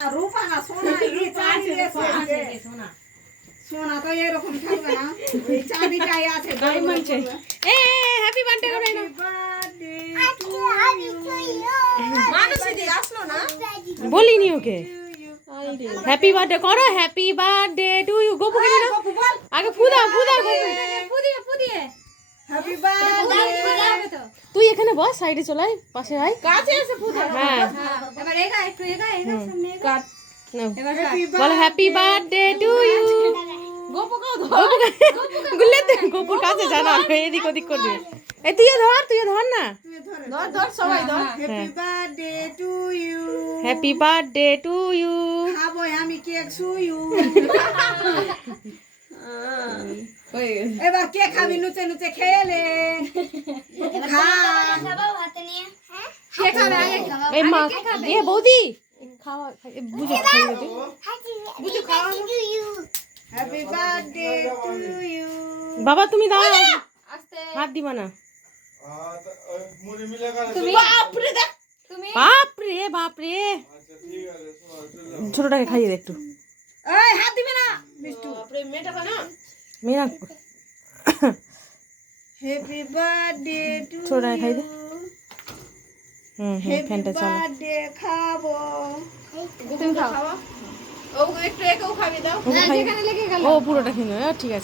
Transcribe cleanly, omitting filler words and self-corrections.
রূপা না সোনা এই চাঁদি রে সোনা সোনা তো এরকম থাকবে না ওই চাঁদিটাই আছে ডায়মন্ড চাই। এ হ্যাপি বার্থডে করে না মানুষই দিয়ে আসলো না বলিনি ওকে হ্যাপি বার্থডে করো happy birthday to you Gopu কে না আগে ফুদা ফুদা হ্যাপি বার্থডে তুই এখানে বস সাইডে চলে আয় পাশে আয় কাছে এসে ফুটা হ্যাঁ এবার এগা একটু এগা সামনে এগা। কাট নাও এবার বলো happy birthday to you Gopu কাও ধর গুল্লে দে গোপুর কাছে জানা এদিক ওদিক করবি এই তুইও ধর না ধর ধর সবাই ধর happy birthday to you happy birthday to you খাবো আমি কেক সুইউ এবার কে খাবি নুচে নুচে খেলে খা কে খাবে আগে খাবে এই মা এ বৌদি খাওয়া বুঝে খাইয়ে দে বুঝু খাওয়া হ্যাপি বার্থডে টু ইউ বাবা তুমি দাও আস্তে হাত দিবা না তুমি বাপরে দেখ তুমি বাপ রে ছোটটাকে খাইয়ে দে একটু এই হাত দিবে না মিষ্টু বাপরে মেয়েটা না মেয়েরা হ্যাপি বার্থডে টু ছোটটাকে খাইয়ে দে ফ্যানটা চালা বার্থডে খাবো তুমি খাও ও একটু একেও খাবি দাও ওকে খাইয়ে যেখানে লেগে গেল ও পুরোটা খেয়ে নেবে ঠিক আছে